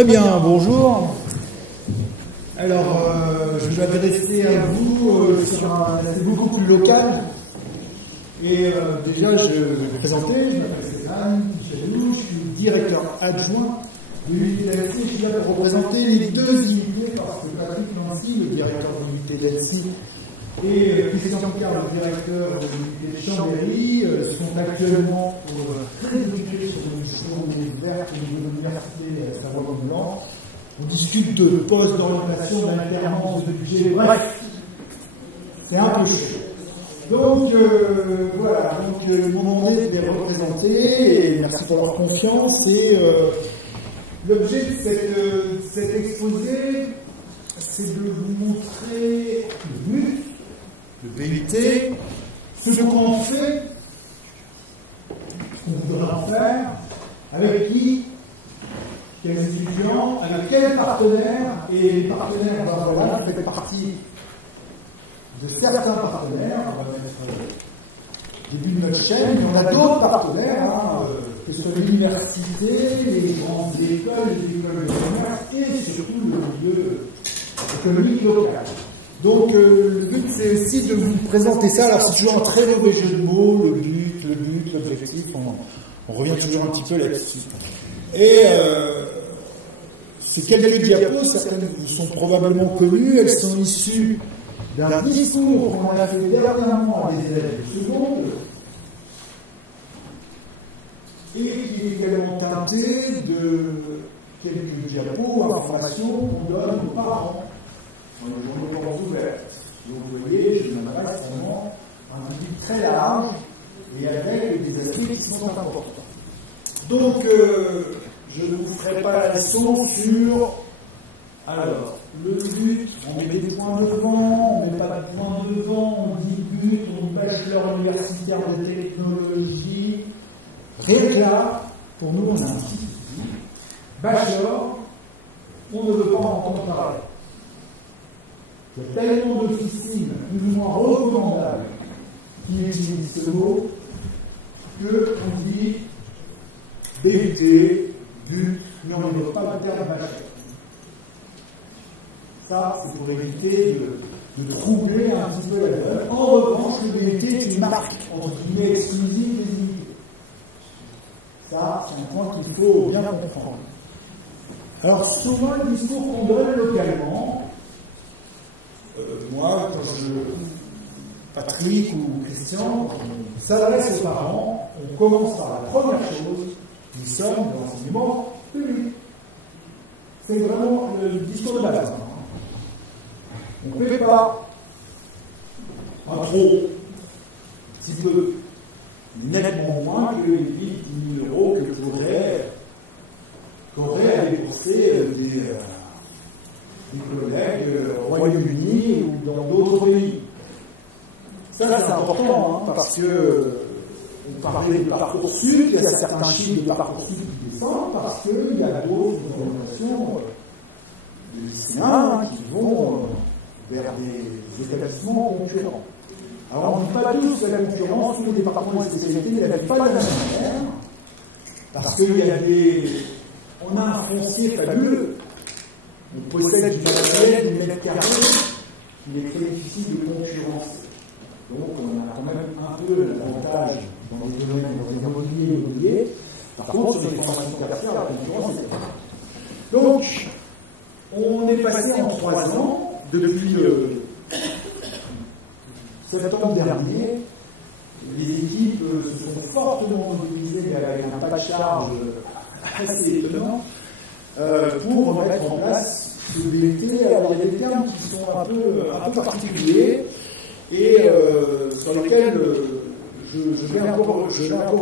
Très bien, bonjour. Alors, je vais m'adresser à vous sur un aspect beaucoup plus local. Et déjà, je vais me présenter. Je m'appelle Stéphane Chalou, je suis directeur adjoint de l'unité d'Annecy. Je suis là pour représenter les deux unités, parce que Patrick Nancy, le directeur de l'unité d'Annecy, et Christian Pierre, le directeur de l'unité de Chambéry, sont actuellement très occupés sur une journée verte au niveau de l'université Savoie-Mont-Blanc. On discute de postes d'orientation, d'alternance, de budget, bref, c'est un peu chaud. Donc voilà, mon mandat est de les représenter, et merci pour leur confiance. Et l'objet de cet exposé, c'est de vous montrer le but, le BUT, ce qu'on en fait, ce qu'on voudrait en faire, avec qui, quels étudiants, avec quels partenaires, et les partenaires, voilà, ça fait partie de certains partenaires, on va mettre au début de notre chaîne, mais on a d'autres partenaires, que ce soit l'université, les grandes écoles, les écoles de commerce, et surtout le milieu économique local. Donc le but, c'est aussi de vous présenter ça. Alors c'est toujours un très mauvais jeu de mots, le but, l'objectif, on revient toujours un petit peu là-dessus. Et ces quelques diapos, certaines vous sont probablement connues, elles sont issues d'un discours qu'on a fait dernièrement à des élèves de seconde, et qui est également teinté de quelques diapos, informations qu'on donne aux parents dans les journaux portes ouvertes. Donc vous voyez, je m'adresse vraiment à un public très large et avec des aspects qui sont importants. Donc, je ne vous ferai pas la leçon sur, alors, le but, on met des points devant, on ne met pas de points devant, on dit but, on dit bachelor universitaire de technologie. Rien que là, pour nous, on a un petit souci. Bachelor, on ne veut pas en entendre parler. Il y a tellement d'officines plus ou moins recommandables qui utilisent ce mot qu'on dit BUT, but, mais on ne veut pas le terme bachelor. Ça, c'est pour éviter de troubler un petit peu la donne. En revanche, le BUT est une marque, entre guillemets, exclusive des unités. Ça, c'est un point qu'il faut bien comprendre. Alors, souvent, le discours qu'on donne localement, moi, Patrick ou Christian, on s'adresse aux parents, on commence par la première chose, nous sommes dans l'enseignement public. C'est vraiment le discours de base. On ne fait pas un trop, un petit peu, nettement moins que les 10 000 euros qu'auraient à débourser des collègues au Royaume-Uni ou dans d'autres pays. Ça c'est important, parce que on parlait de Parcoursup, il y a certains chiffres de Parcoursup qui descendent parce qu'il y a d'autres organisations de lycéens qui vont vers des établissements concurrents. Alors on ne dit pas tous que la concurrence, tous les départements et les spécialités ne l'avaient pas de la même manière, parce qu'il y a on a un foncier fabuleux. On possède du matériel, des mètres carrés, il est très difficile de concurrencer. Donc on a quand même un peu l'avantage dans les domaines immobiliers. Par contre, sur les formations tertiaires, la concurrence est très. Donc, on est passé en 3 ans, depuis septembre dernier, les équipes se sont fortement mobilisées avec un pas de charge assez étonnant pour mettre en place ce BUT. Alors il y a des termes qui sont un peu particuliers et sur lesquels je vais encore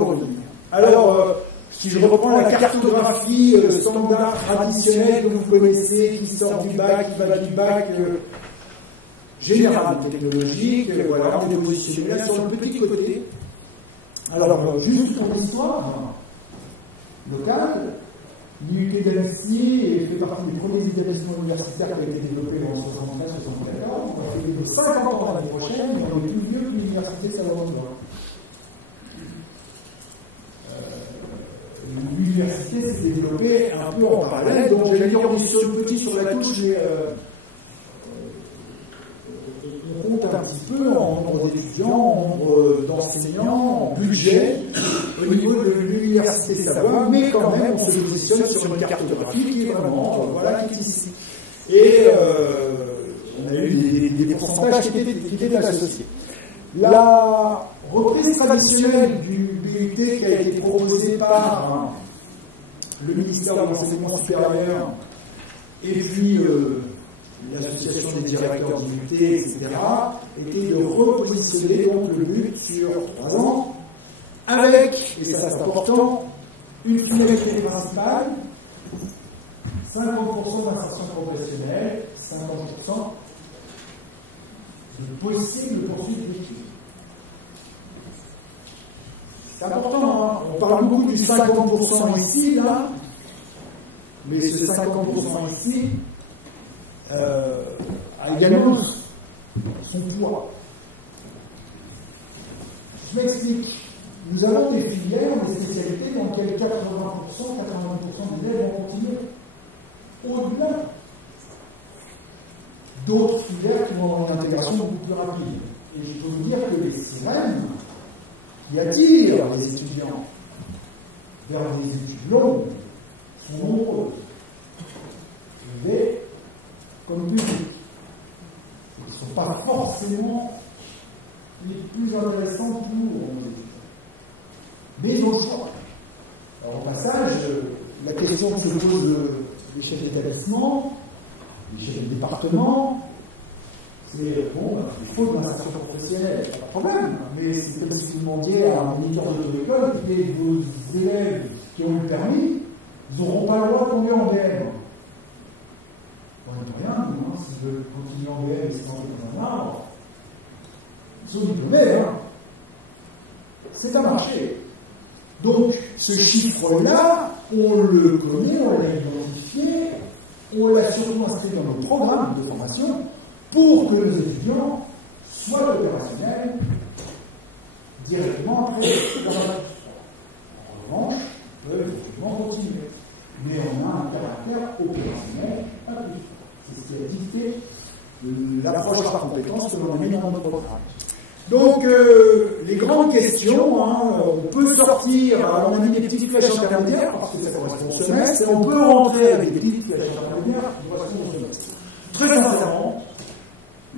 revenir. Alors, si je reprends la cartographie standard traditionnelle que vous connaissez, qui sort du bac, qui va du bac général technologique, voilà, on est positionné là sur le petit côté. Alors, juste pour l'histoire locale, l'UT d'Annecy fait partie des premiers établissements universitaires qui ont été développés en 1973-1974. On va fêter de 50 ans l'année prochaine, mais on est plus vieux que l'université Savoie-Mont-Blanc. L'université s'est développée un peu en parallèle, donc j'allais dire on petit sur la touche, mais on compte un petit peu en nombre d'étudiants, en nombre d'enseignants, en budget, au niveau de l'université Savoie, mais quand même on se positionne sur une cartographie qui est vraiment, voilà, qui est ici. Et on a eu des pourcentages qui étaient associés. La reprise traditionnelle du BUT qui a été proposée par le ministère de l'Enseignement supérieur et puis l'association des directeurs du BUT, etc., était de repositionner donc le BUT sur 3 ans, avec, et ça c'est important, une finalité principale, 50% d'insertion professionnelle, 50% de possible poursuite d'études. C'est important, hein. On parle beaucoup du 50% ici, là, mais ce 50% ici a également son poids. Je m'explique. Nous avons des filières, des spécialités dans lesquelles 80%, 80% des élèves vont continuer. Au-delà d'autres filières qui vont avoir une intégration beaucoup plus rapide. Et je peux vous dire que les sirènes qui attirent les étudiants vers des études longues sont nombreuses. Privées comme publiques. Ils ne sont pas forcément les plus intéressants pour nos étudiants. Mais ils ont le choix. Alors, au passage, la question que se pose les chefs d'établissement, les chefs de département, c'est bon, il faut de l'insertion professionnelle, pas de problème, mais c'est comme si vous demandiez à un moniteur d'auto-école qui est vos élèves qui ont le permis, ils n'auront pas le droit de tomber en DM. On n'a rien, nous, hein, s'ils veulent continuer en DM et se planter dans un arbre, ils sont diplômés, hein. C'est un marché. Donc, ce chiffre-là, on le connaît, on l'a identifié, on l'a surtout inscrit dans nos programmes de formation pour que nos étudiants soient opérationnels directement après leur bac. En revanche, ils peuvent effectivement continuer. Mais on a un caractère opérationnel pas plus. C'est ce qui a dicté l'approche par compétences que l'on a mis dans notre programme. Donc, les grandes questions, hein, on peut sortir, alors on a mis des petites flèches intermédiaires, parce que ça correspond au semestre, et on peut rentrer avec des petites flèches intermédiaires qui correspondent au semestre. Très sincèrement,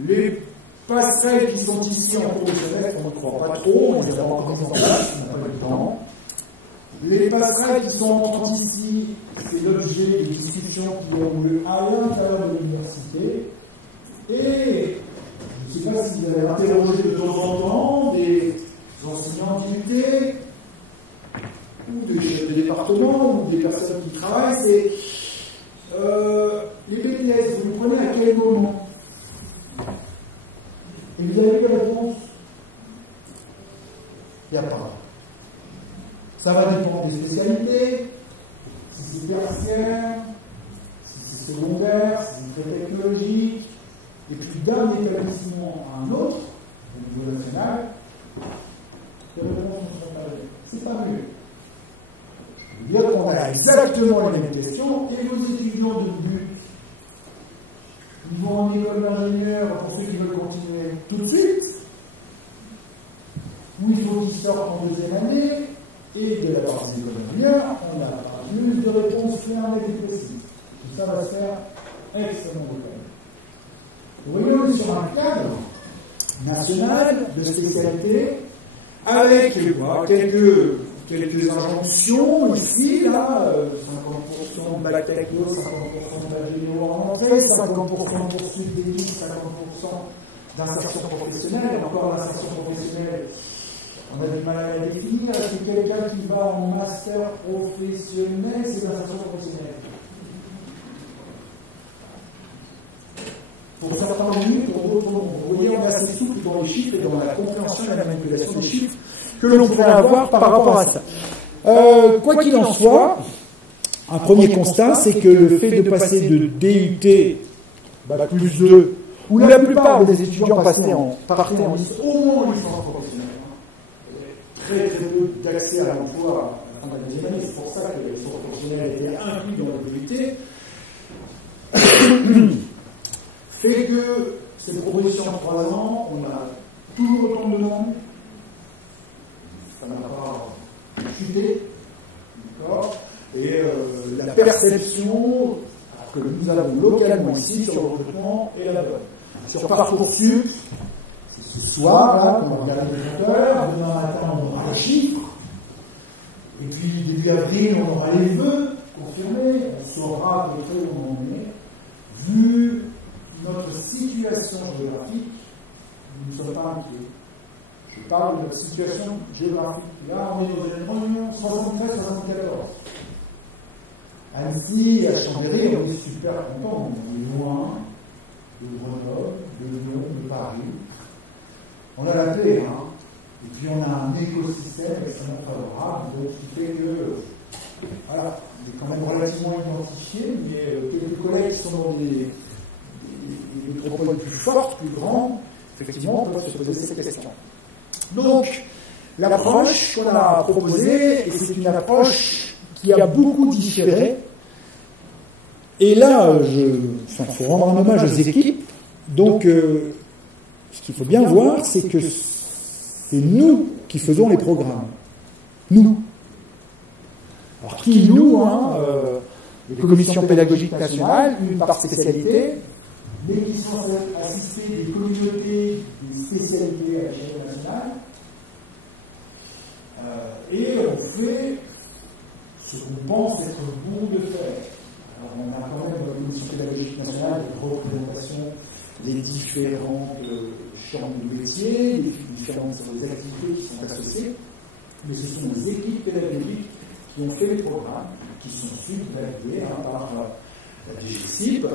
les passerelles qui sont ici en cours de semestre, on ne croit pas trop, on les a pas encore mises en place, on n'a pas eu le temps. Les passerelles qui sont entrantes ici, c'est l'objet des discussions qui ont lieu à l'intérieur de l'université, et je ne sais pas si vous avez interrogé de temps en temps des enseignants d'unité ou des chefs de département ou des personnes qui travaillent, c'est les BTS, vous les prenez à quel moment? Et vous avez quelle réponse? Il n'y a pas. Ça va dépendre des spécialités, si c'est tertiaire, si c'est secondaire, si c'est très technologique. Et puis d'un établissement à un autre, au niveau national, les réponses ne sont pas les mêmes. C'est pas mieux. Je veux dire qu'on a exactement les mêmes questions, et nos étudiants de but, ils vont en école d'ingénieur pour ceux qui veulent continuer tout de suite, ou il faut qu'ils sortent en deuxième année, et de la part des écoles d'ingénieurs, on a plus de réponses claires et possibles. Tout ça va se faire extrêmement bien. Vous voyez, on est sur un cadre national de spécialité avec quelques injonctions ici, là, 50% de bac techno, 50% d'ingénieur en entrée, 50% de poursuite d'études, 50% d'insertion professionnelle. Et encore l'insertion professionnelle, on a du mal à la définir. Est-ce que quelqu'un qui va en master professionnel, c'est l'insertion professionnelle? Pour certains oui, pour d'autres non. Vous voyez, on est assez souple dans les chiffres et dans la compréhension et la manipulation des chiffres que l'on pourrait avoir par rapport à ça. Quoi qu'il en soit, un premier constat, c'est que le fait de passer de DUT, Bac plus 2, où la plupart des étudiants partaient en licence, au moins en licence professionnelle, très très peu d'accès à l'emploi fin de la deuxième année. C'est pour ça que les sources professionnelles étaient inclus dans le PUT, fait que cette proposition en 3 ans, on a toujours autant de demandes, ça n'a pas chuté, d'accord, et la perception que nous avons localement ici sur le recrutement est la bonne. Sur Parcoursup, c'est ce soir, là, on va regarder les compteurs, demain matin, on aura les chiffres, et puis début avril, on aura les vœux confirmés, on saura à peu près où on en est. Vu notre situation géographique, nous ne sommes pas inquiets. Je parle de notre situation géographique. Là, on est dans une réunion 73-74. Annecy, à Chambéry, on est super contents. On est loin de Grenoble, de Lyon, de Paris. On a la paix, hein. Et puis on a un écosystème extrêmement favorable, donc qui fait que, voilà, on est quand même relativement identifié, mais quelques collègues qui sont dans des métropoles plus fortes, plus grandes, effectivement, peuvent se poser cette question. Donc, l'approche qu'on a proposée, et c'est une approche qui a beaucoup différé, et là, il faut rendre un hommage aux équipes, donc, ce qu'il faut bien voir, c'est que c'est nous qui faisons les programmes. Nous. Alors, qui nous, hein, les commissions pédagogiques nationales, une par spécialité, mais qui sont assistées des communautés, des spécialités à l'échelle nationale, et on fait ce qu'on pense être bon de faire. Alors, on a quand même dans la commission pédagogique nationale des représentations des différentes champs de métiers, des différentes activités qui sont associées, mais ce sont les équipes pédagogiques qui ont fait les programmes, qui sont ensuite validés par la DGCIP.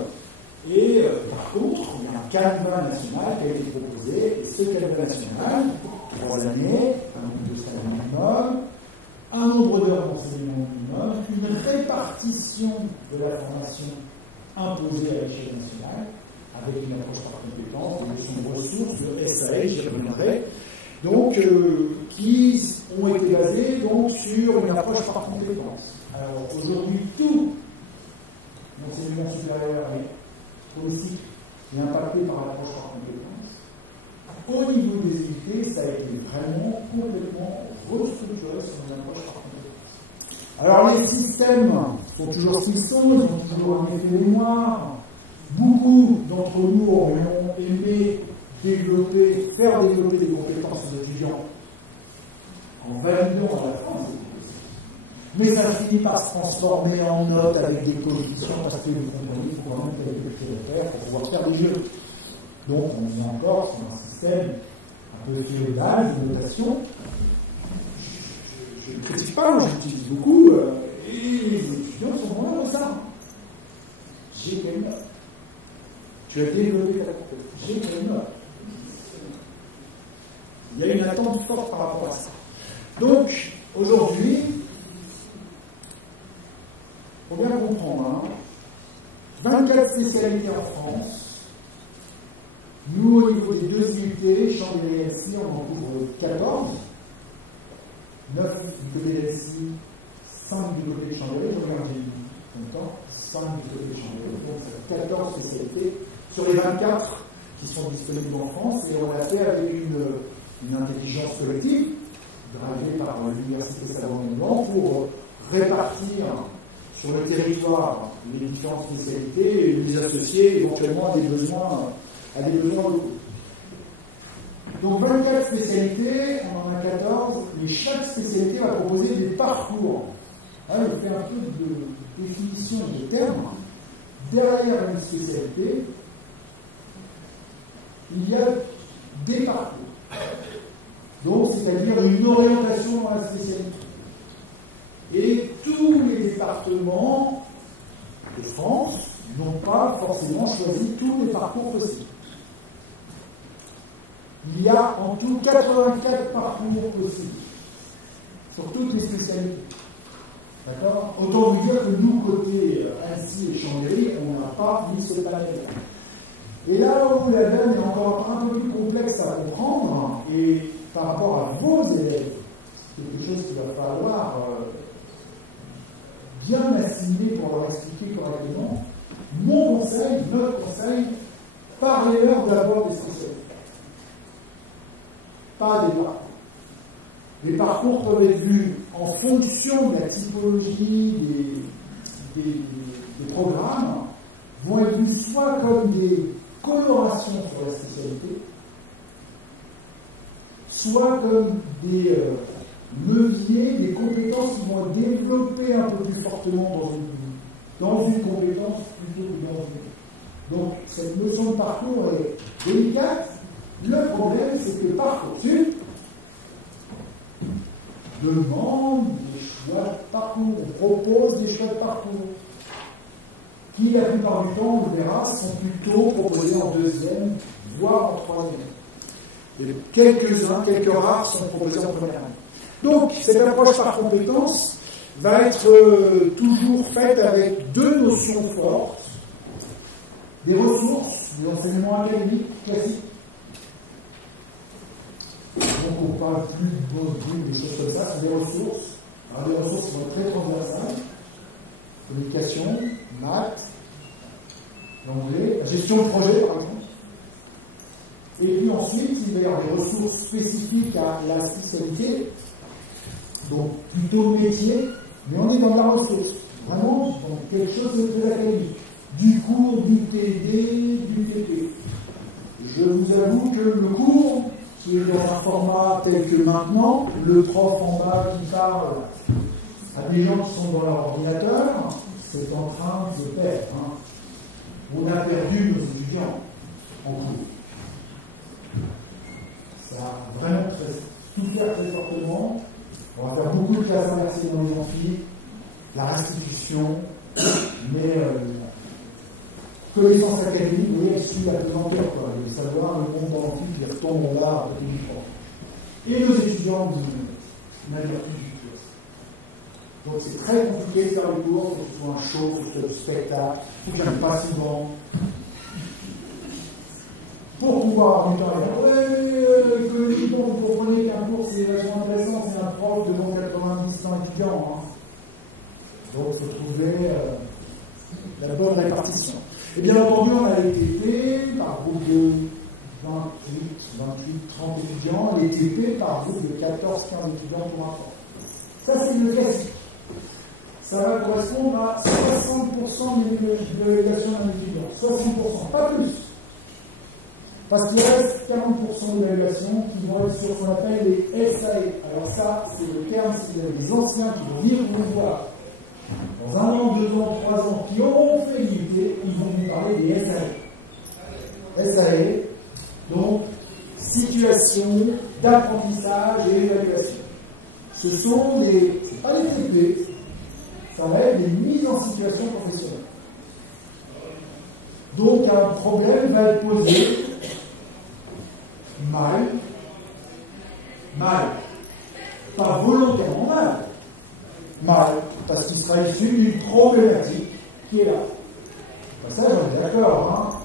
Et par contre, il y a un canevas national qui a été proposé, et ce canevas national, 3 années, un nombre de salaires minimum, un nombre d'heures d'enseignement minimum, une répartition de la formation imposée à l'échelle nationale, avec une approche par compétence, des notions de ressources, de SAE, j'y reviendrai, donc qui ont été basées donc, sur une approche par compétence. Alors aujourd'hui, tout l'enseignement supérieur est politique et impacté par l'approche par compétence. Au niveau des unités, ça a été vraiment complètement restructuré sur une approche par compétence. Alors les systèmes sont toujours ce qu'ils sont, ils ont toujours un effet mémoire. Beaucoup d'entre nous aurions aimé faire développer des compétences aux étudiants en validant à la fin. Mais ça finit par se transformer en notes avec des coefficients parce que vous comprenez, il faut quand même quelque chose à faire pour pouvoir faire des jeux. Donc on est encore sur un système un peu féodal de notation. Je ne critique pas, moi j'utilise beaucoup, et les étudiants sont moins dans ça. J'ai quelle note? Tu as développé ta compétence. J'ai quelle note? Il y a une attente forte par rapport à ça. Donc, aujourd'hui, il faut bien comprendre, 24 spécialités en France. Nous, au niveau des 2 unités, Chambéry et Annecy, on en couvre 14. 9 du côté d'Annecy, 5 du côté de Chambéry. Je regarde, j'ai mis longtemps. 5 du côté de Chambéry. Donc, ça fait 14 spécialités sur les 24 qui sont disponibles en France. Et on l'a fait avec une intelligence collective, gravée par l'Université Savoie-Mont-Blanc, pour répartir sur le territoire les différentes spécialités et les associer éventuellement à des besoins locaux. Donc 24 spécialités, on en a 14, et chaque spécialité va proposer des parcours. Là, je fais un peu de définition de termes. Derrière une spécialité, il y a des parcours. Donc, c'est-à-dire une orientation dans la spécialité. Et tous les départements de France n'ont pas forcément choisi tous les parcours possibles. Il y a en tout 84 parcours possibles sur toutes les spécialités. D'accord? Autant vous dire que nous, côté Annecy et Chambéry, on n'a pas mis ce panel-là. Et là où la donne est encore un peu plus complexe à comprendre, et par rapport à vos élèves, quelque chose qu'il va falloir bien assimilé pour leur expliquer correctement. Mon conseil, notre conseil, parlez-leur d'abord des spécialités. Pas des parcours. Les parcours peuvent être vus en fonction de la typologie des programmes, vont être vus soit comme des colorations sur la spécialité, soit comme des leviers, des compétences qui vont être développées un peu plus fortement dans une compétence plutôt que dans une autre. Donc, cette notion de parcours est délicate. Le problème, c'est que Parcoursup demande des choix de parcours, on propose des choix de parcours, qui, la plupart du temps, on le verra, sont plutôt proposés en deuxième, voire en troisième. Et quelques-uns, quelques rares sont proposés en première année. Donc, cette approche par compétence va être toujours faite avec deux notions fortes, des ressources, des enseignements académiques classiques. Donc, on parle plus de modules, des choses comme ça, c'est des ressources. Alors, des ressources qui vont être très transversales. Communication, maths, l'anglais, la gestion de projet, par exemple. Et puis ensuite, il va y avoir des ressources spécifiques à la spécialité, donc plutôt métier, mais on est dans la ressource, vraiment dans quelque chose de très académique, du cours, du TD, du TP. Je vous avoue que le cours, qui est dans un format tel que maintenant, le prof en bas qui parle à des gens qui sont dans leur ordinateur, c'est en train de se perdre. On a perdu nos étudiants en cours. Ça a vraiment souffert très fortement. On va faire beaucoup de classes inversées dans les amphis, la restitution, mais connaissance académique, vous voyez, elle suit la pesanteur, le savoir, le bon dans l'amphi, qui retombe en bas avec une prof. Et nos étudiants, vous n'avez plus du tout. Donc c'est très compliqué de faire le cours, il faut que ce soit un show, il faut que ce soit du spectacle, il faut qu'il n'y ait pas souvent. Pour pouvoir avoir du temps et dire, ouais, économiquement, vous comprenez qu'un cours c'est vachement intéressant, c'est un prof devant 90 étudiants. Donc il faut trouver la bonne répartition. Et bien entendu, on a les TP par groupe de 28, 30 étudiants, les TP par groupe de 14, 15 étudiants pour un prof. Ça, c'est le classique. Ça va correspondre à 60% de l'évaluation d'un étudiant. 60%, pas plus. Parce qu'il reste 40% d'évaluation qui vont être sur ce qu'on appelle les SAE. Alors ça, c'est le terme, c'est les anciens qui vont venir vous voir dans 1 an, 2 ans, 3 ans, qui auront fait l'IUT, ils vont vous parler des SAE. SAE, donc situation d'apprentissage et évaluation. Ce sont des, c'est pas des TP, ça va être des mises en situation professionnelle. Donc un problème va être posé mal, pas volontairement mal, parce qu'il sera issu d'une problématique qui est là. Ça, j'en ai d'accord.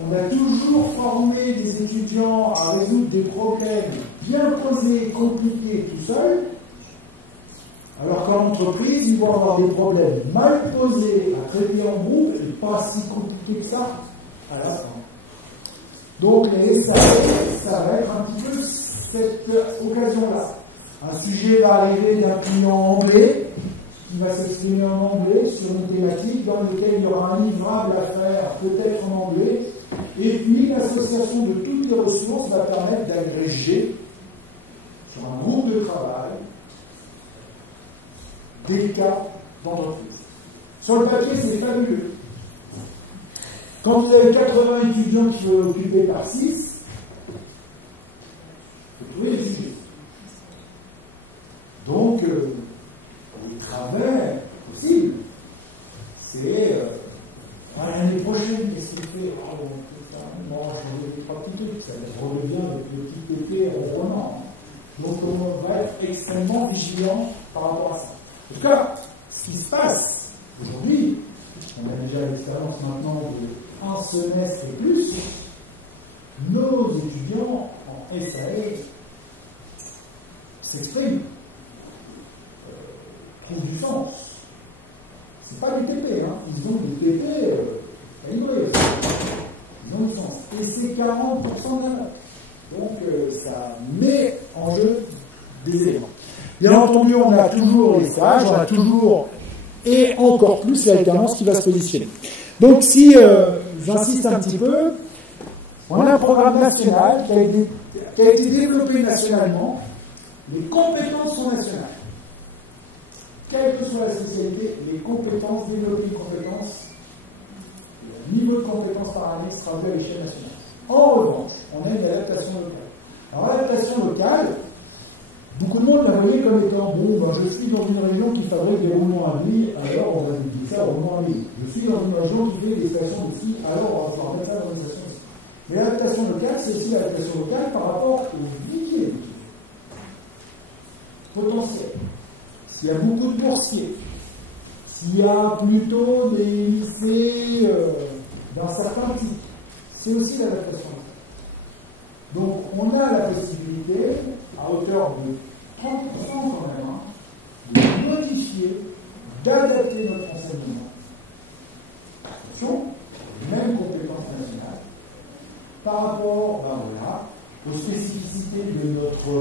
On a toujours formé des étudiants à résoudre des problèmes bien posés, compliqués, tout seuls, alors qu'en entreprise, ils vont avoir des problèmes mal posés à traiter en groupe et pas si compliqués que ça à la fin. Donc les SAE, ça va être un petit peu cette occasion-là. Un sujet va arriver d'un client anglais qui va s'exprimer en anglais sur une thématique dans laquelle il y aura un livrable à faire, peut-être en anglais, et puis l'association de toutes les ressources va permettre d'agréger sur un groupe de travail des cas d'entreprise. Sur le papier, c'est fabuleux. Quand vous avez 80 étudiants qui sont occupés par 6, vous trouvez les sujets. Donc, les travers possibles, c'est l'année prochaine, qu'est-ce qu'il fait? Non, je vais pas petit truc, ça redevient avec le petit PP ronronnant. Donc, on va être extrêmement vigilant par rapport à ça. En tout cas, ce qui se passe aujourd'hui, on a déjà l'expérience maintenant de 1 semestre et plus, nos étudiants en SAE s'expriment, trouvent du sens. 40% de la note. Donc ça met en jeu des éléments. Bien entendu, on a toujours les stages, on a toujours, et encore plus, l'alternance qui va se positionner. Donc si j'insiste un petit peu, on a un programme national qui a été développé nationalement, les compétences sont nationales. Quelle que soit la spécialité, les compétences, développer les compétences, le niveau de compétences par année sera vu à l'échelle nationale. En revanche, on a une adaptation locale. Alors l'adaptation locale, beaucoup de monde la voyait comme étant bon, ben, je suis dans une région qui fabrique des roulements à billes, alors on va utiliser ça roulements à billes. Je suis dans une région qui fait des stations de ski, alors on va pouvoir mettre ça dans les stations de ski. Mais l'adaptation locale, c'est aussi l'adaptation locale par rapport au vivier potentiel. S'il y a beaucoup de boursiers, s'il y a plutôt des lycées d'un certain type, c'est aussi l'adaptation locale. Donc on a la possibilité, à hauteur de 30% quand même, de modifier, d'adapter notre enseignement. Attention, les mêmes compétences nationales, par rapport aux spécificités de notre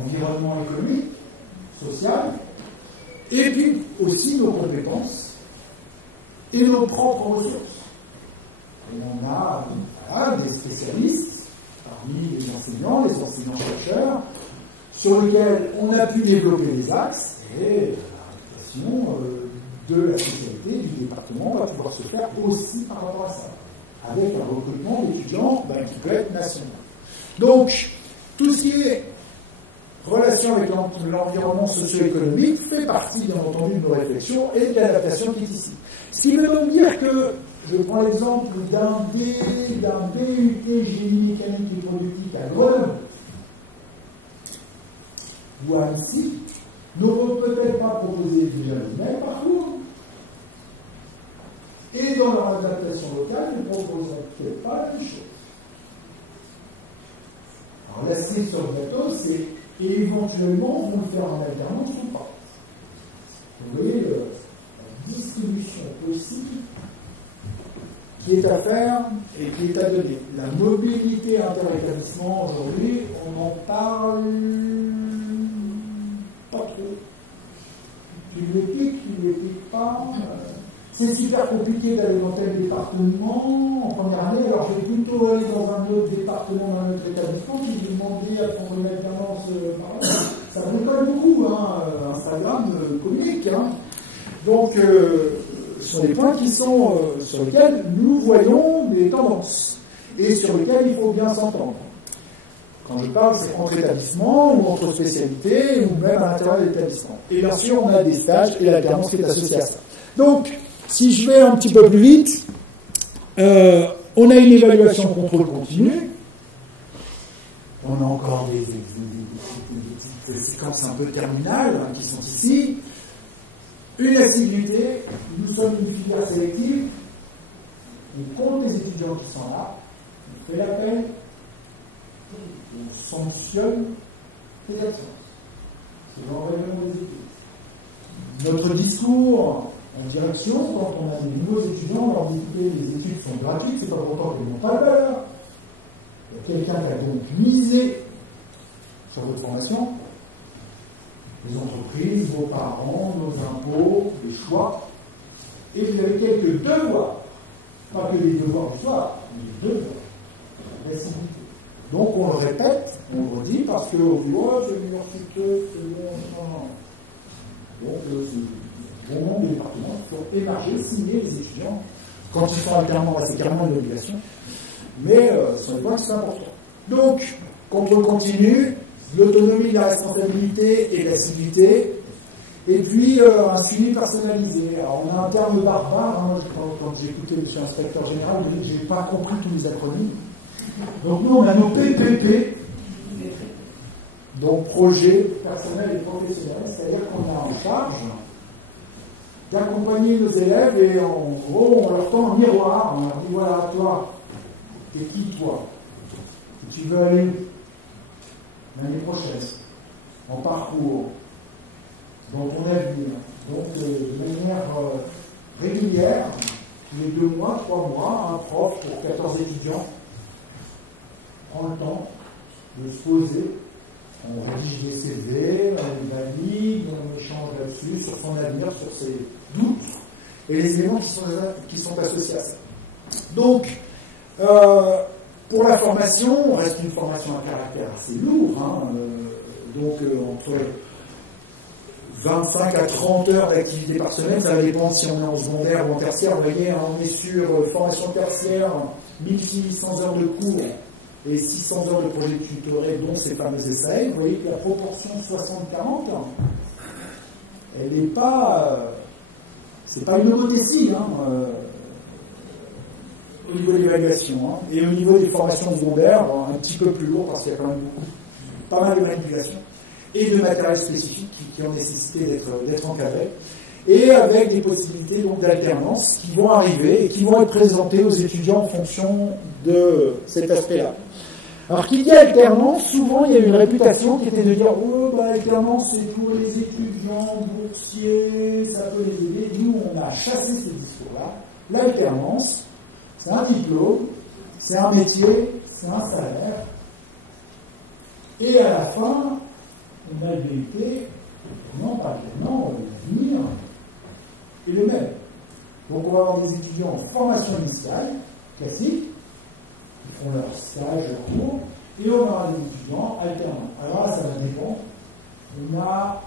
environnement économique, social, et puis aussi nos compétences et nos propres ressources. Et on a des spécialistes parmi les enseignants-chercheurs, sur lesquels on a pu développer des axes, et l'adaptation de la spécialité du département va pouvoir se faire aussi par rapport à ça, avec un recrutement d'étudiants qui peut être national. Donc, tout ce qui est relation avec l'environnement socio-économique fait partie, bien entendu, de nos réflexions et de l'adaptation qui est ici. Ce qui veut donc dire que, je prends l'exemple d'un BUT génie mécanique et productique à Grenoble ou à Annecy, n'auront peut-être pas proposé déjà le même parcours, et dans leur adaptation locale, ne proposeront peut-être pas la même chose. Alors la cerise sur le gâteau, c'est et éventuellement vont le faire en alternance ou pas. Vous voyez la distribution possible qui est à faire et qui est à donner. La mobilité inter-établissement aujourd'hui, on en parle pas trop. Tu l'épiques pas. C'est super compliqué d'aller dans tel département en première année, alors je vais plutôt aller dans un autre département, dans un autre établissement, puis je vais demander à prendre une alternance par là. Ça bricole beaucoup, Instagram communique. Donc, ce sont des points qui sont sur lesquels nous voyons des tendances et sur lesquels il faut bien s'entendre. Quand je parle, c'est entre établissements ou entre spécialités ou même à l'intérieur de l'établissement. Et bien sûr, on a des stages et l'alternance qui est associée à ça. Donc, si je vais un petit peu plus vite, on a une évaluation contrôle continu. On a encore des petites séquences un peu terminales qui sont ici. Une assiduité, nous sommes une filière sélective. On compte les étudiants qui sont là, on fait l'appel, on sanctionne les absences. C'est l'envoyement des études. Notre discours en direction, quand on a des nouveaux étudiants, on leur dit que les études sont gratuites, c'est pas pourtant qu'elles n'ont pas de valeur. Il y a quelqu'un qui a donc misé sur votre formation, les entreprises, vos parents, nos impôts, les choix, et vous avez quelques devoirs, pas que les devoirs du soir, mais les devoirs, l'assiduité. Donc on le répète, on le redit, parce qu'on dit, oh, c'est l'université, c'est bon, donc c'est bon nombre de départements qui faut émarger, signer les étudiants. Quand ils sont alternants, c'est carrément une obligation, mais ce sont des points qui sont importants. Donc, contrôle continu, l'autonomie de la responsabilité et de l'assiduité, et puis un suivi personnalisé. Alors on a un terme barbare, quand j'ai écouté M. l'inspecteur général, il dit que je n'ai pas compris tous les acronymes. Donc nous on a nos PPP, donc projet personnel et professionnel, c'est-à-dire qu'on a en charge d'accompagner nos élèves et en gros on leur tend un miroir, on leur dit voilà toi, t'es qui toi? Tu veux aller où l'année prochaine, en parcours, dans ton avenir, donc de manière régulière, tous les 2 mois, 3 mois, un prof pour 14 étudiants prend le temps de se poser. On rédige des CV, on valide, on échange là-dessus, sur son avenir, sur ses doutes, et les éléments qui sont associés à ça. Donc, pour la formation, on reste une formation à caractère assez lourd, entre 25 à 30 heures d'activité par semaine, ça va dépendre si on est en secondaire ou en tertiaire. Vous voyez, on est sur formation tertiaire, 1600 heures de cours et 600 heures de projets tutorés, dont ces fameux essais. Vous voyez que la proportion 60-40, elle n'est pas... c'est pas une homothétie, au niveau de l'évaluation. Et au niveau des formations secondaires, un petit peu plus lourd, parce qu'il y a quand même pas mal de manipulation et de matériel spécifique qui ont nécessité d'être encadrés, et avec des possibilités donc d'alternance qui vont arriver et qui vont être présentées aux étudiants en fonction de cet aspect-là. Alors qu'il y a alternance, souvent il y a une réputation qui était de dire l'alternance c'est pour les étudiants boursiers, ça peut les aider. Nous on a chassé ces discours-là. L'alternance, c'est un diplôme, c'est un métier, c'est un salaire, et à la fin on a une vérité, non pas maintenant, l'avenir est le même. Donc on va avoir des étudiants en formation initiale, classique, qui font leur stage, leur cours, et on aura des étudiants alternants. Alors là, ça va dépendre. On a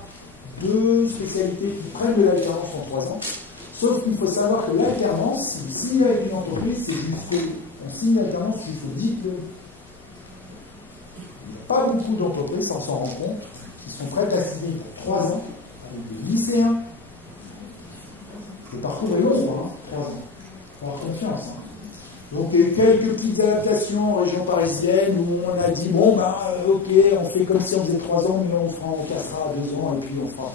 2 spécialités qui prennent de l'alternance en 3 ans, sauf qu'il faut savoir que l'alternance, si vous signez avec une entreprise, c'est jusqu'au... On signe l'alternance jusqu'au diplôme. Il n'y a pas beaucoup d'entreprises, on s'en rend compte, qui sont prêtes à signer pour 3 ans avec des lycéens. Le parcours est long, 3 ans. Il faut avoir confiance. Donc il y a eu quelques petites adaptations en région parisienne où on a dit ok, on fait comme si on faisait 3 ans, mais on cassera à 2 ans et puis on fera.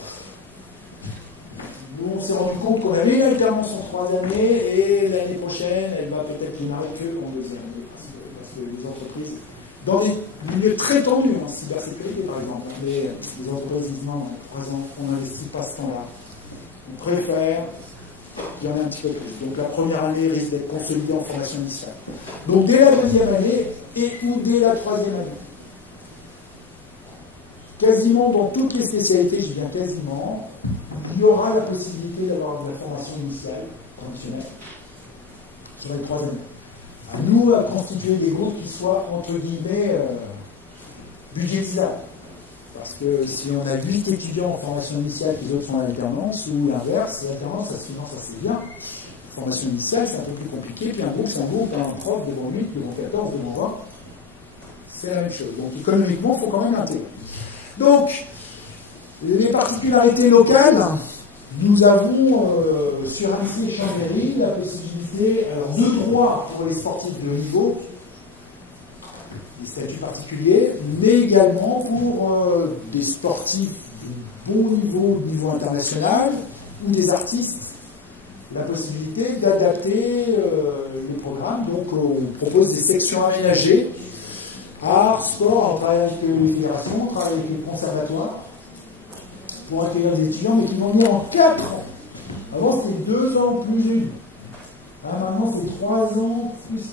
Nous on s'est rendu compte qu'on avait une alternance en 3 années et l'année prochaine, elle va peut-être démarrer que en 2 années. Parce que les entreprises, dans des milieux très tendus, en cybersécurité par exemple, mais les entreprises disent non, 3 ans, on n'investit pas ce temps-là. On préfère qu'il y en ait un petit peu plus. Donc la première année risque d'être consolidée en formation initiale. Donc dès la 2e année et ou dès la 3e année. Quasiment dans toutes les spécialités, je dis bien quasiment, il y aura la possibilité d'avoir de la formation initiale, traditionnelle, sur les 3 années. À nous à constituer des groupes qui soient, entre guillemets, budgétisables. Parce que si on a 8 étudiants en formation initiale, les autres sont en alternance, ou l'inverse, l'alternance, ça se finance assez bien. La formation initiale, c'est un peu plus compliqué, puis un groupe, c'est un groupe, un prof devant 8, devant 14, devant 20. C'est la même chose. Donc économiquement, il faut quand même l'intégrer. Donc, les particularités locales, nous avons sur Annecy et Chambéry la possibilité de droit pour les sportifs de haut niveau, des statuts particuliers, mais également pour des sportifs de bon niveau international, ou des artistes, la possibilité d'adapter le programme. Donc on propose des sections aménagées, art, sport, on travaille avec les fédérations, on travaille avec les conservatoires, pour accueillir des étudiants, mais qui vont venir en 4 ans. Avant c'était 2 ans plus 1. Maintenant c'est 3 ans plus 4.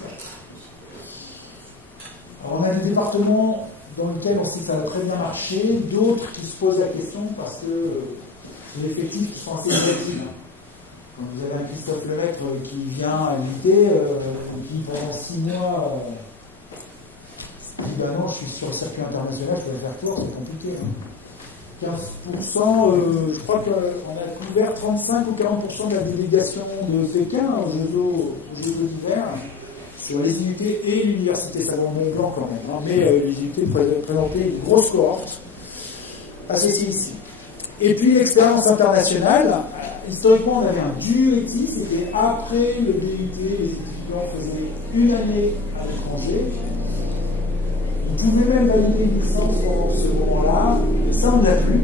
Alors on a des départements dans lesquels on sait que ça va très bien marcher, d'autres qui se posent la question parce que les effectifs sont assez négatifs. Donc vous avez un Christophe Leclerc qui vient à l'UT, qui pendant 6 mois, évidemment je suis sur le circuit international, je vais le faire tour, c'est compliqué. 15%, je crois qu'on a couvert 35 ou 40% de la délégation de Pékin aux Jeux d'hiver. Sur les unités et l'université Salomon Blanc quand même, mais les unités présentaient une grosse cohorte assez significative. Et puis l'expérience internationale, historiquement on avait un DUETI, c'était après le DUT, les étudiants faisaient une année à l'étranger. Vous pouvez même valider une licence pendant ce moment-là, ça on n'a plus,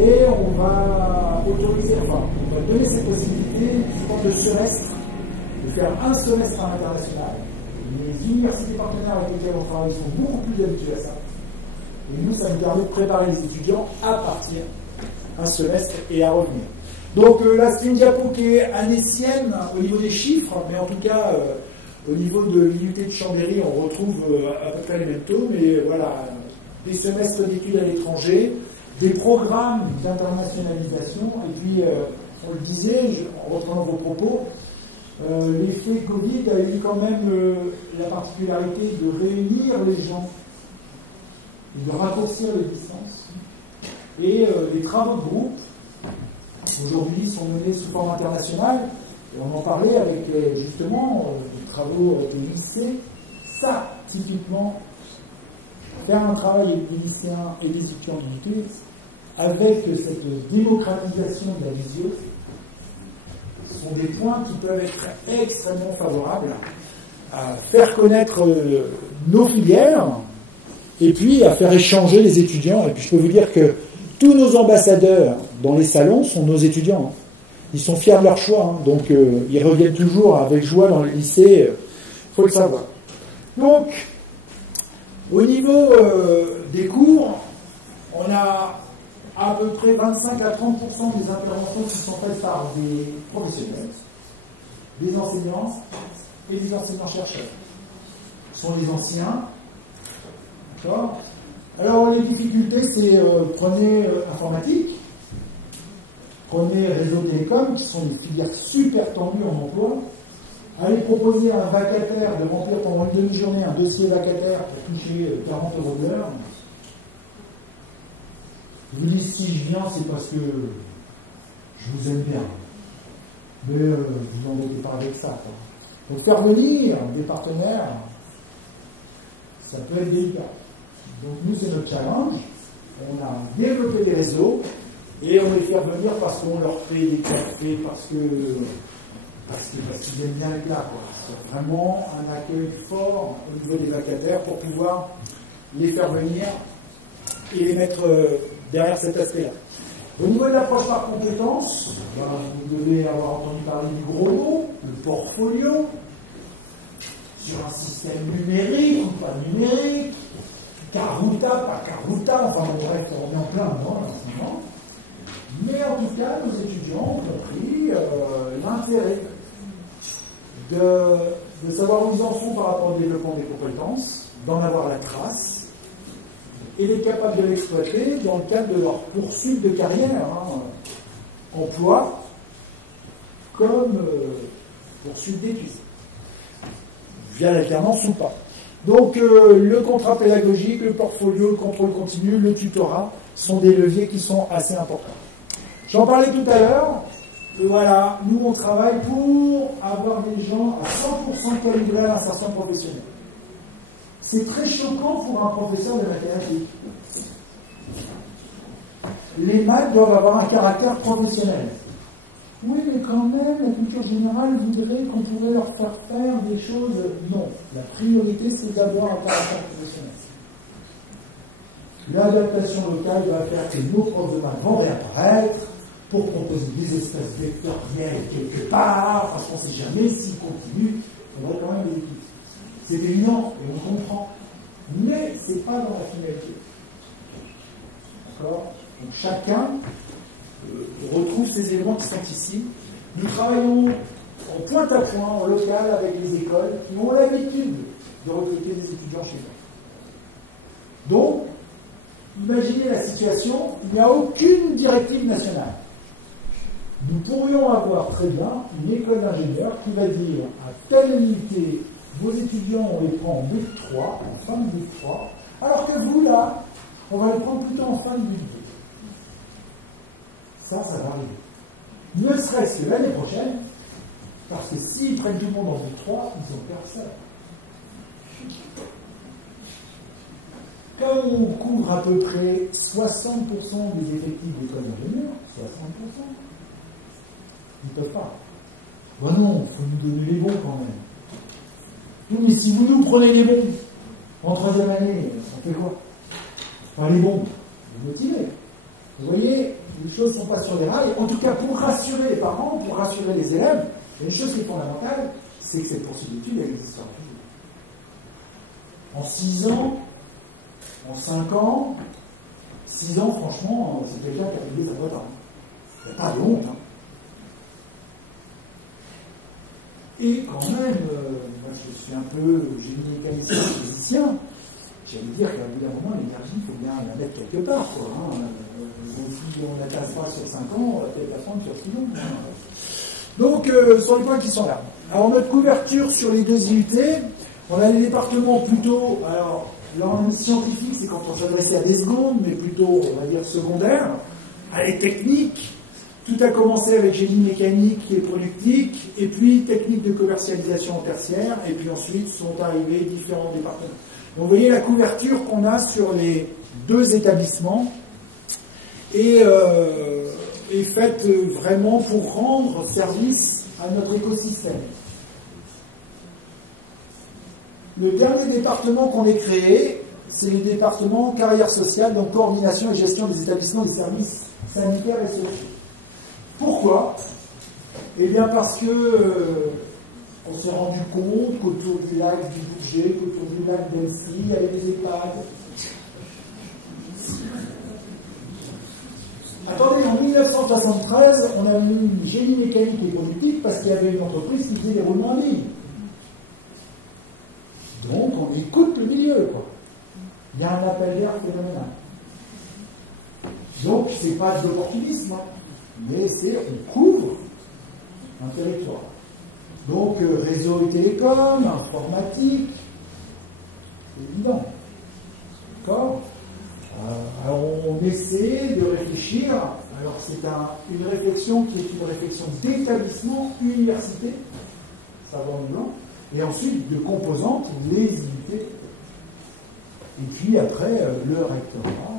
et on va autoriser, on va donner cette possibilité durant le semestre, de faire un semestre à l'international. Les universités partenaires avec lesquelles on travaille sont beaucoup plus habitués à ça. Et nous, ça nous permet de préparer les étudiants à partir un semestre et à revenir. Donc là, c'est une diapo qui est anécienne au niveau des chiffres, mais en tout cas, au niveau de l'unité de Chambéry, on retrouve à peu près les mêmes taux, mais voilà, des semestres d'études à l'étranger, des programmes d'internationalisation, et puis, on le disait, en reprenant vos propos, l'effet Covid a eu quand même la particularité de réunir les gens, de raccourcir les distances, et les travaux de groupe, aujourd'hui, sont menés sous forme internationale, et on en parlait avec justement les travaux des lycées. Ça, typiquement, faire un travail avec des lycéens et des étudiants d'unité, avec cette démocratisation de la visio, sont des points qui peuvent être extrêmement favorables à faire connaître nos filières et puis à faire échanger les étudiants. Et puis je peux vous dire que tous nos ambassadeurs dans les salons sont nos étudiants. Ils sont fiers de leur choix, donc ils reviennent toujours avec joie dans le lycée, il faut le savoir. Donc, au niveau des cours, on a à peu près 25 à 30% des interventions qui sont faites par des professionnels, des enseignants et des enseignants-chercheurs. Ce sont les anciens. D'accord ? Alors, les difficultés, c'est prenez informatique, prenez réseau télécom, qui sont des filières super tendues en emploi. Allez proposer à un vacataire de remplir pendant une demi-journée un dossier vacataire pour toucher 40 € de l'heure. Je vous dis, si je viens, c'est parce que je vous aime bien. Mais vous n'embêtez pas avec ça, quoi. Donc faire venir des partenaires, ça peut être délicat. Donc nous, c'est notre challenge. On a développé des réseaux et on les fait venir parce qu'on leur fait des cafés, parce qu'ils aiment bien être là, quoi. C'est vraiment un accueil fort au niveau des vacataires pour pouvoir les faire venir et les mettre derrière cet aspect-là. Au niveau de l'approche par compétences, vous devez avoir entendu parler du gros mot, le portfolio, sur un système numérique ou pas numérique, Karuta, pas Karuta, enfin bon, bref, on est en plein dedans là, en ce moment. Mais en tout cas, nos étudiants ont compris l'intérêt de savoir où ils en sont par rapport au développement des compétences, d'en avoir la trace, et d'être capable de l'exploiter dans le cadre de leur poursuite de carrière, emploi, comme poursuite d'études, via l'alternance ou pas. Donc le contrat pédagogique, le portfolio, le contrôle continu, le tutorat sont des leviers qui sont assez importants. J'en parlais tout à l'heure, voilà, nous on travaille pour avoir des gens à 100% calibrés à l'insertion professionnelle. C'est très choquant pour un professeur de mathématiques. Les maths doivent avoir un caractère professionnel. Oui, mais quand même, la culture générale voudrait qu'on pourrait leur faire des choses. Non, la priorité, c'est d'avoir un caractère professionnel. L'adaptation locale va faire que nos profs de maths vont réapparaître pour composer des espaces vectoriels quelque part, parce qu'on ne sait jamais s'ils continuent, on aurait quand même des équipes. C'est évident, et on comprend. Mais ce n'est pas dans la finalité. D'accord ? Donc chacun retrouve ces éléments qui sont ici. Nous travaillons en point à point, en local, avec les écoles qui ont l'habitude de recruter des étudiants chez eux. Donc, imaginez la situation, il n'y a aucune directive nationale. Nous pourrions avoir très bien une école d'ingénieurs qui va dire à telle unité, vos étudiants, on les prend en BUT 3, en fin de BUT 3, alors que vous, là, on va les prendre plutôt en fin de BUT 2. Ça va arriver. Ne serait-ce que l'année prochaine, parce que s'ils prennent tout le monde en BUT 3, ils ont personne. Comme on couvre à peu près 60% des effectifs d'école d'ingénieurs, 60%, ils ne peuvent pas. Ben non, il faut nous donner les bons quand même. Oui, mais si vous nous prenez les bons, en troisième année, on fait quoi? Enfin, les bons, vous motivez. Vous voyez, les choses ne sont pas sur les rails. En tout cas, pour rassurer les parents, pour rassurer les élèves, il y a une chose qui est fondamentale, c'est que cette poursuite d'études, elle existe en 6 ans, en 5 ans, 6 ans, franchement, c'est quelqu'un qui a payé sa boîte. Il n'y a pas de honte. Et quand même, moi je suis un peu génie mécanicien, physicien, j'allais dire qu'à bout d'un moment, l'énergie, il faut bien la mettre quelque part, quoi. Donc si on n'atteint pas sur 5 ans, on va peut-être attendre sur 6 ans. Donc, ce sont les points qui sont là. Alors, notre couverture sur les 2 IUT, on a les départements plutôt, alors, l'ordre scientifique, c'est quand on s'adressait à des secondes, mais plutôt, on va dire, secondaires, à les techniques. Tout a commencé avec génie mécanique et productique, et puis technique de commercialisation en tertiaire, et puis ensuite sont arrivés différents départements. Donc, vous voyez la couverture qu'on a sur les 2 établissements est faite vraiment pour rendre service à notre écosystème. Le dernier département qu'on ait créé, c'est le département carrière sociale, donc coordination et gestion des établissements et des services sanitaires et sociaux. Pourquoi? Eh bien parce que on s'est rendu compte qu'autour du lac du Bourget, qu'autour du lac d'Annecy, il y avait des EHPAD. Attendez, en 1973, on a mis génie mécanique et productique parce qu'il y avait une entreprise qui faisait des roulements en ligne. Donc, on écoute le milieu, quoi. Il y a un appel d'air phénoménal. Donc, c'est pas de l'opportunisme, mais c'est on couvre un territoire. Donc, réseau et télécom, informatique, évident. D'accord? Alors, on essaie de réfléchir. Alors, c'est une réflexion qui est une réflexion d'établissement, université, savoir blanc, et ensuite de composantes, les IUT, et puis après, le rectorat,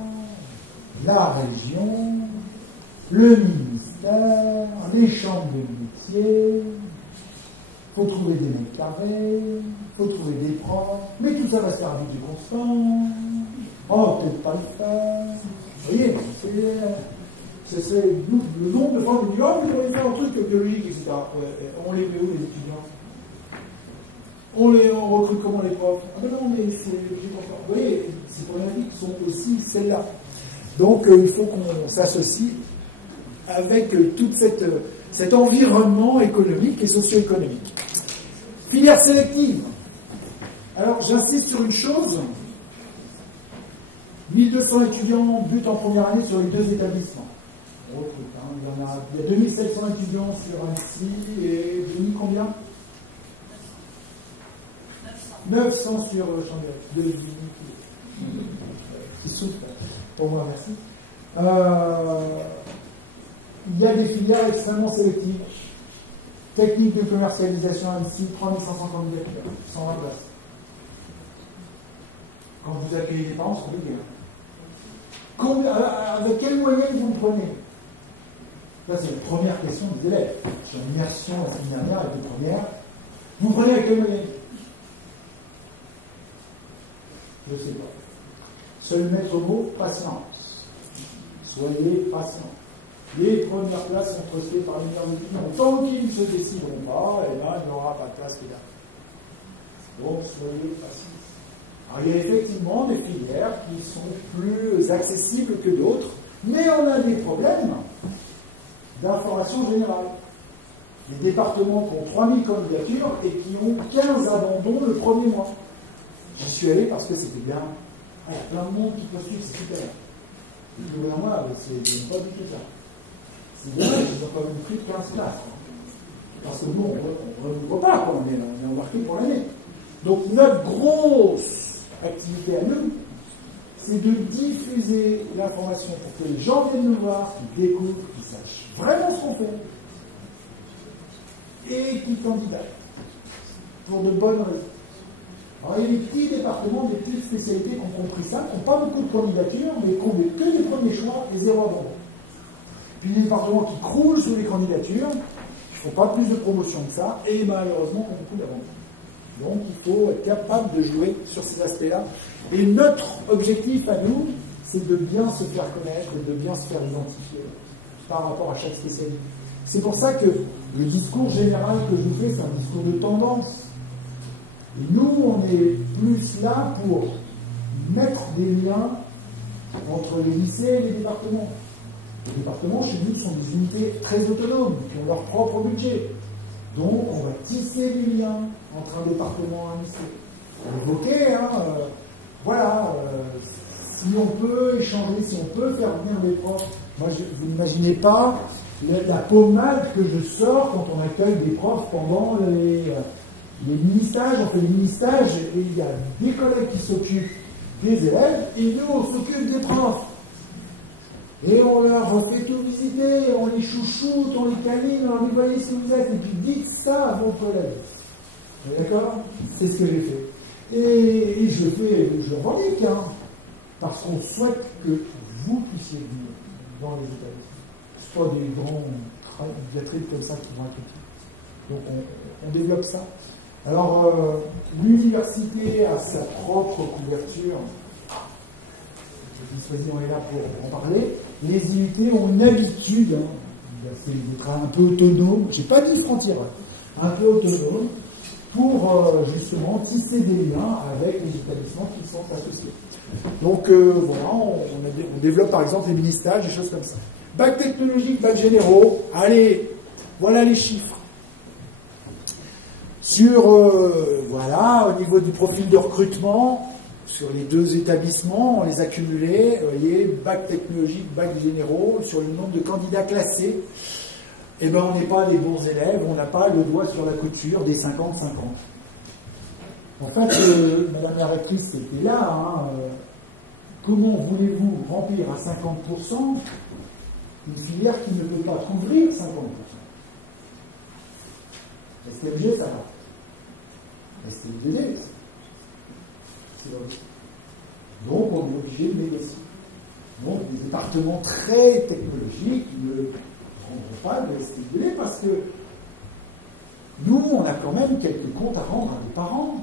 la région, le ministère, les chambres de métier. Il faut trouver des mètres carrés, il faut trouver des profs, mais tout ça va se faire à budget constant. Oh, peut-être pas le faire. Vous voyez, c'est le nombre de fois où on dit, oh, vous devriez faire un truc biologique, etc. On les met où, les étudiants? On recrute comment les profs? Ah ben non, mais c'est budget constant. Vous voyez, ces problématiques sont aussi celles-là. Donc, il faut qu'on s'associe avec tout cet environnement économique et socio-économique. Filière sélective. Alors, j'insiste sur une chose. 1200 étudiants butent en première année sur les 2 établissements. Il y a 2700 étudiants sur Annecy et Denis combien? 900 sur Chambéry. Qui souffre. Pour moi, merci. Il y a des filières extrêmement sélectives. Technique de commercialisation Annecy, 3500 candidatures, 120 places. Quand vous accueillez des parents, c'est compliqué. Avec quelle moyenne vous le prenez? Ça, c'est la première question des élèves. J'ai une immersion la semaine dernière avec les premières. Vous prenez avec quelle moyenne? Je ne sais pas. Seul maître mot, patience. Soyez patient. Les premières places sont trustées par les meilleurs étudiants. Tant qu'ils ne se décideront pas, eh ben, il n'y aura pas de place qui là. Donc, soyez patients. Alors, il y a effectivement des filières qui sont plus accessibles que d'autres, mais on a des problèmes d'information générale. Des départements qui ont 3000 candidatures et qui ont 15 abandons le premier mois. J'y suis allé parce que c'était bien. Il y a plein de monde qui postule, c'est super. Le gouvernement, c'est pas du tout ça. C'est bien, ils ont quand même pris 15 places. Parce que nous, on ne renouvelle pas, on est embarqué pour l'année. Donc, notre grosse activité à nous, c'est de diffuser l'information pour que les gens viennent nous voir, qu'ils découvrent, qu'ils sachent vraiment ce qu'on fait et qu'ils candidatent pour de bonnes raisons. Alors, il y a des petits départements, des petites spécialités qui ont compris ça, qui n'ont pas beaucoup de candidatures, mais qui ont que des premiers choix et 0 abandon. Puis des départements qui croulent sous les candidatures, qui ne font pas plus de promotion que ça, et malheureusement ont beaucoup d'abandon. Donc, il faut être capable de jouer sur ces aspects-là. Et notre objectif à nous, c'est de bien se faire connaître, de bien se faire identifier par rapport à chaque spécialité. C'est pour ça que le discours général que je vous fais, c'est un discours de tendance. Et nous, on est plus là pour mettre des liens entre les lycées et les départements. Les départements, chez nous, sont des unités très autonomes, qui ont leur propre budget. Donc, on va tisser des liens entre un département et un lycée. Évoquer, voilà, si on peut échanger, si on peut faire venir des profs. Moi, vous n'imaginez pas la pommade que je sors quand on accueille des profs pendant les mini-stages. On fait des mini-stages et il y a des collègues qui s'occupent des élèves et nous, on s'occupe des profs. Et on leur fait tout visiter, on les chouchoute, on les câline, on leur dit voyez ce que vous êtes, et puis dites ça à vos collègues. D'accord? C'est ce que j'ai fait. Et je le revendique, parce qu'on souhaite que vous puissiez venir dans les établissements. Ce soit des grands diatribes comme ça qui vont être utiles. Donc on développe ça. Alors, l'université a sa propre couverture. On est là pour en parler. Les IUT ont une habitude d'être un peu autonome, j'ai pas dit frontière, un peu autonome, pour justement tisser des liens avec les établissements qui sont associés. Donc voilà, on développe par exemple les mini-stages, des choses comme ça. Bac technologique, bac généraux, allez, voilà les chiffres. Sur, voilà, au niveau du profil de recrutement, sur les deux établissements, on les a cumulés, vous voyez, bac technologique, bac généraux, sur le nombre de candidats classés, eh bien on n'est pas des bons élèves, on n'a pas le doigt sur la couture des 50-50. En fait, Madame la rectrice était là, comment voulez-vous remplir à 50% une filière qui ne peut pas couvrir 50%? STMG, ça va. STMG, donc on est obligé de négocier. Donc des départements très technologiques ne prendront pas de STMG parce que nous, on a quand même quelques comptes à rendre à des parents.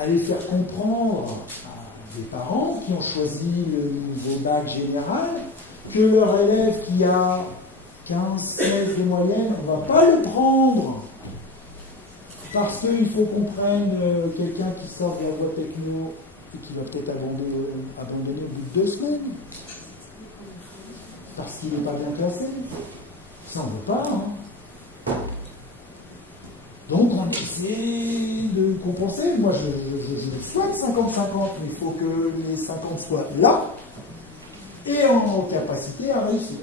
Aller faire comprendre à des parents qui ont choisi le nouveau bac général que leur élève qui a 15-16 de moyenne, on ne va pas le prendre. Parce qu'il faut qu'on prenne quelqu'un qui sort de la voie techno et qui va peut-être abandonner au bout de 2 semaines. Parce qu'il n'est pas bien classé. Ça, on ne veut pas. Donc, on essaie de compenser. Moi, je souhaite 50-50, mais il faut que les 50 soient là et en capacité à réussir.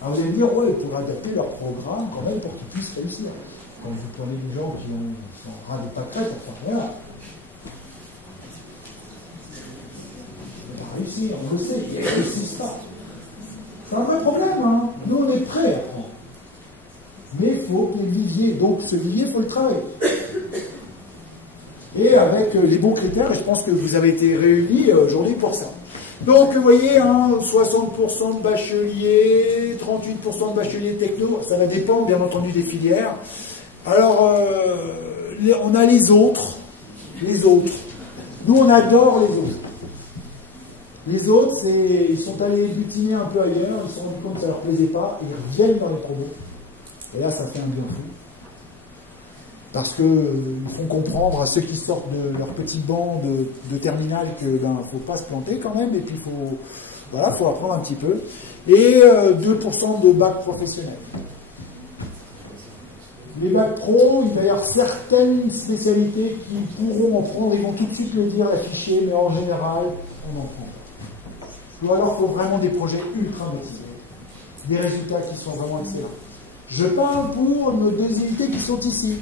Alors, vous allez me dire, ouais, il faudra adapter leur programme quand même pour qu'ils puissent réussir. Quand vous prenez des gens qui sont en train de pas prêts pour faire rien, ils vont réussir, on le sait, ils ne réussissent pas. C'est un vrai problème, Nous, on est prêts à prendre. Mais il faut que les viviers, donc ce vivier, il faut le travailler. Et avec les bons critères, et je pense que vous avez été réunis aujourd'hui pour ça. Donc, vous voyez, 60% de bacheliers, 38% de bacheliers techno, ça va dépendre bien entendu des filières. Alors, on a les autres. Nous, on adore les autres. Les autres, ils sont allés butiner un peu ailleurs, ils se sont rendus compte que ça ne leur plaisait pas, et ils reviennent dans les promos. Et là, ça fait un bien fou. Parce qu'ils font comprendre à ceux qui sortent de leur petit banc de terminale que ne faut pas se planter quand même, et puis faut apprendre un petit peu. Et 2% de bac professionnel. Les bacs pro, il va y avoir certaines spécialités qui pourront en prendre, ils vont tout de suite le dire, afficher, mais en général, on en prend. Ou alors, il faut vraiment des projets ultra motivés, des résultats qui sont vraiment excellents. Je parle pour nos 2 IUT qui sont ici.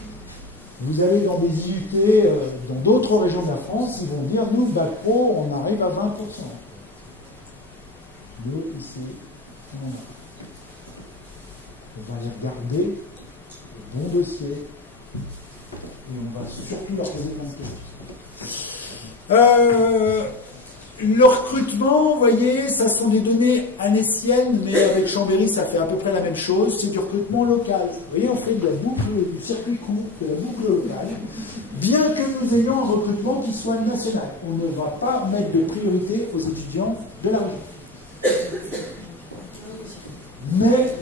Vous allez dans des IUT, dans d'autres régions de la France, ils vont dire, nous, bac pro, on arrive à 20%. Nous, ici, on a. On va les regarder. Bon dossier, et on va surtout leur poser plein de questions. Le recrutement, vous voyez, ça sont des données anéciennes, mais avec Chambéry, ça fait à peu près la même chose, c'est du recrutement local. Vous voyez, on fait de la boucle, du circuit court, de la boucle locale, bien que nous ayons un recrutement qui soit national. On ne va pas mettre de priorité aux étudiants de la rue. Mais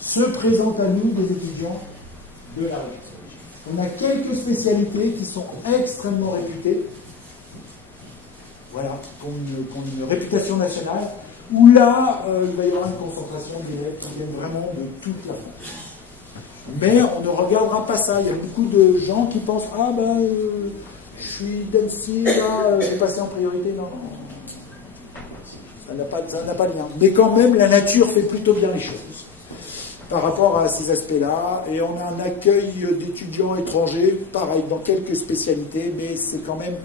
se présentent à nous des étudiants de la rue. On a quelques spécialités qui sont extrêmement réputées, voilà, qui ont une réputation nationale, où là, il va y avoir une concentration d'élèves qui viennent vraiment de toute la France. Mais on ne regardera pas ça. Il y a beaucoup de gens qui pensent « Ah ben, je suis d'Annecy, là, je vais passer en priorité. » Non, ça n'a pas de lien. Mais quand même, la nature fait plutôt bien les choses par rapport à ces aspects-là. Et on a un accueil d'étudiants étrangers, pareil, dans quelques spécialités, mais c'est quand même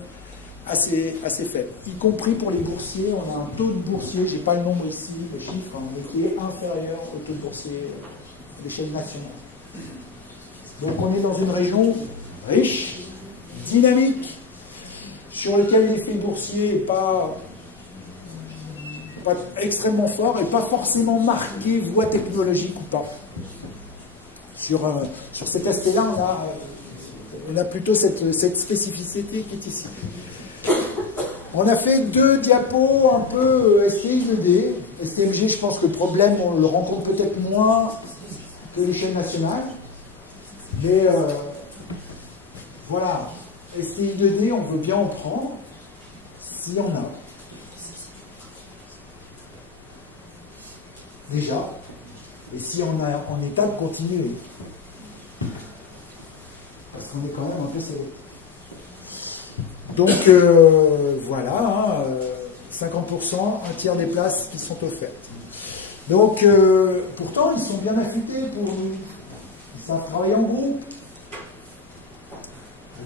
assez faible. Y compris pour les boursiers, on a un taux de boursiers, j'ai pas le nombre ici, le chiffre, hein, mais qui est inférieur au taux de boursiers à l'échelle nationale. Donc on est dans une région riche, dynamique, sur laquelle l'effet boursier n'est pas extrêmement fort et pas forcément marqué voie technologique ou pas. Sur cet aspect-là, on a plutôt cette spécificité qui est ici. On a fait 2 diapos un peu STI 2D. STMG, je pense que le problème, on le rencontre peut-être moins que l'échelle nationale. Mais voilà, STI 2D, on veut bien en prendre si on a. Déjà, et si on est en état de continuer. Parce qu'on est quand même un peu serré. Donc voilà, 50%, un tiers des places qui sont offertes. Donc pourtant, ils sont bien affûtés pour nous. Ils savent travailler en groupe.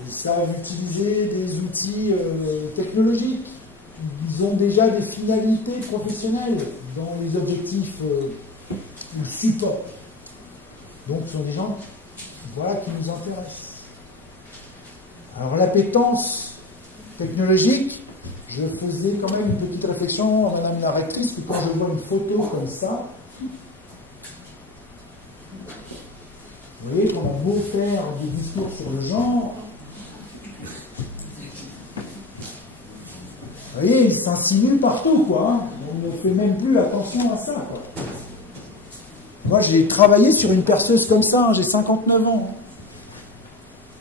Ils savent utiliser des outils technologiques. Ils ont déjà des finalités professionnelles dans les objectifs ou support. Donc ce sont des gens voilà, qui nous intéressent. Alors l'appétence technologique, je faisais quand même une petite réflexion à Madame la rectrice, quand je vois une photo comme ça, vous voyez qu'on a beau faire des discours sur le genre, vous voyez, il s'insinue partout, quoi. Hein. On ne fait même plus attention à ça, quoi. Moi, j'ai travaillé sur une perceuse comme ça, hein, j'ai 59 ans.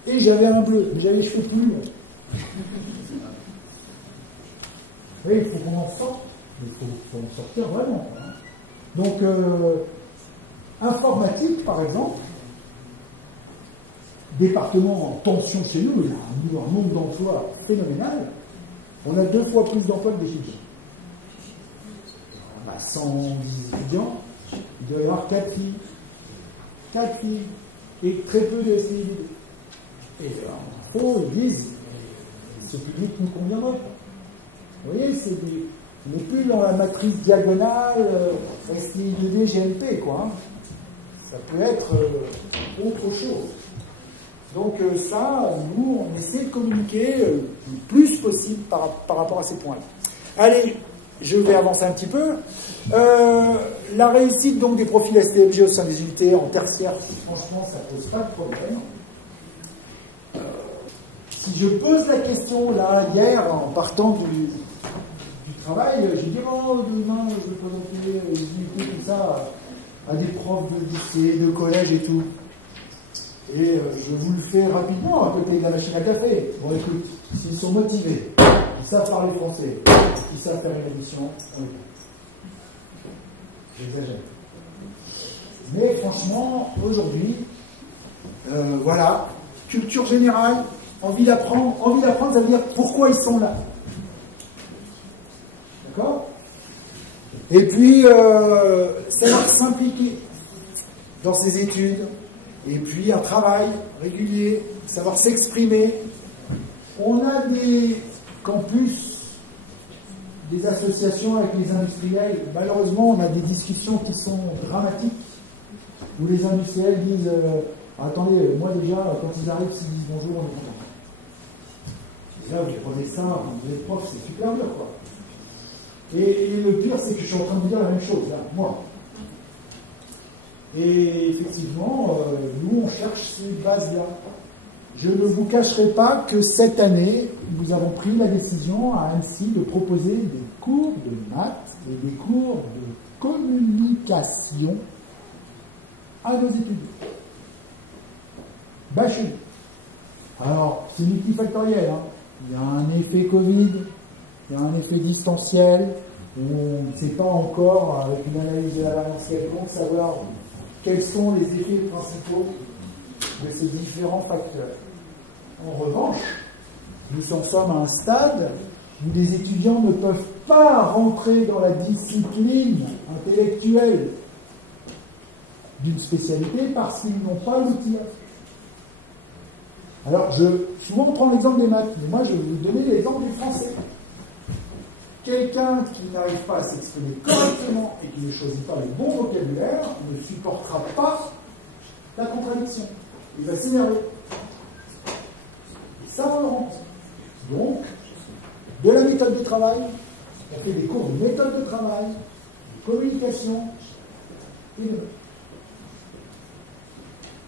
Et j'avais un bleu, mais j'avais les cheveux plus longs. Oui, il faut qu'on en sorte. Il faut en sortir vraiment. Hein. Donc, informatique, par exemple, département en tension chez nous, il y a un nombre d'emplois phénoménal. On a 2 fois plus d'emplois que des étudiants. 110 étudiants, il doit y avoir 4 filles. 4 filles. Et très peu de STI. Et en faux, ils disent, ce public nous conviendrait. Vous voyez, on n'est plus dans la matrice diagonale STI 2D GMP, quoi. Hein. Ça peut être autre chose. Donc ça, nous, on essaie de communiquer le plus possible par rapport à ces points-là. Allez, je vais avancer un petit peu. La réussite donc des profils STMG au sein des unités en tertiaire, franchement, ça ne pose pas de problème. Si je pose la question, là, hier, en partant du travail, j'ai dit, oh, demain, je vais présenter les unités, tout ça, à des profs de lycée, de collège et tout. Et je vous le fais rapidement à côté de la machine à café. Bon, écoute, s'ils sont motivés, ils savent parler français, ils savent faire une émission, on est bon. J'exagère. Mais franchement, aujourd'hui, voilà, culture générale, envie d'apprendre, ça veut dire pourquoi ils sont là. D'accord ? Et puis, savoir s'impliquer dans ses études. Et puis un travail régulier, savoir s'exprimer. On a des campus, des associations avec les industriels. Malheureusement, on a des discussions qui sont dramatiques, où les industriels disent attendez, moi déjà, quand ils arrivent, s'ils disent bonjour, on est content. Et là, vous prenez ça, vous êtes prof, c'est super dur, quoi. Et le pire, c'est que je suis en train de dire la même chose, là, moi. Et effectivement, nous, on cherche ces bases-là. Je ne vous cacherai pas que cette année, nous avons pris la décision à Annecy de proposer des cours de maths et des cours de communication à nos étudiants. Bachelier. Alors, c'est multifactoriel. Hein. Il y a un effet Covid, il y a un effet distanciel, on ne sait pas encore, avec une analyse de la variance quelconque, savoir quels sont les effets principaux de ces différents facteurs. En revanche, nous en sommes à un stade où les étudiants ne peuvent pas rentrer dans la discipline intellectuelle d'une spécialité parce qu'ils n'ont pas l'outil. Alors, souvent on prend l'exemple des maths, mais moi je vais vous donner l'exemple du français. Quelqu'un qui n'arrive pas à s'exprimer correctement et qui ne choisit pas le bon vocabulaire ne supportera pas la contradiction. Il va s'énerver. Et ça, on le rend. Donc, de la méthode de travail, on fait des cours de méthode de travail, de communication et de...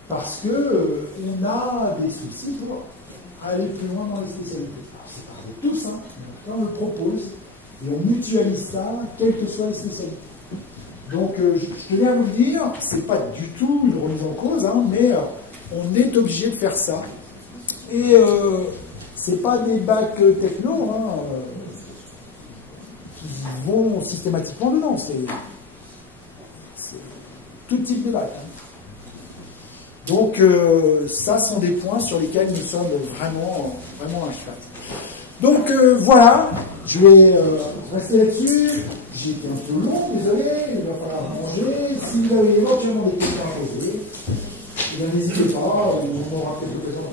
Parce que on a des soucis pour aller plus loin dans les spécialités. C'est pas pour tous, hein. On le propose et on mutualise ça, quelles que soient les spécialités. Donc, je tenais à vous le dire, c'est pas du tout une remise en cause, hein, mais on est obligé de faire ça. Et c'est pas des bacs techno hein, qui vont systématiquement dedans, c'est tout type de bac. Hein. Donc, ça sont des points sur lesquels nous sommes vraiment à cheval. Donc, voilà, je vais rester là-dessus. J'ai été un peu long, désolé, il va falloir manger. Si vous avez éventuellement des questions à poser, n'hésitez pas, on aura quelques questions.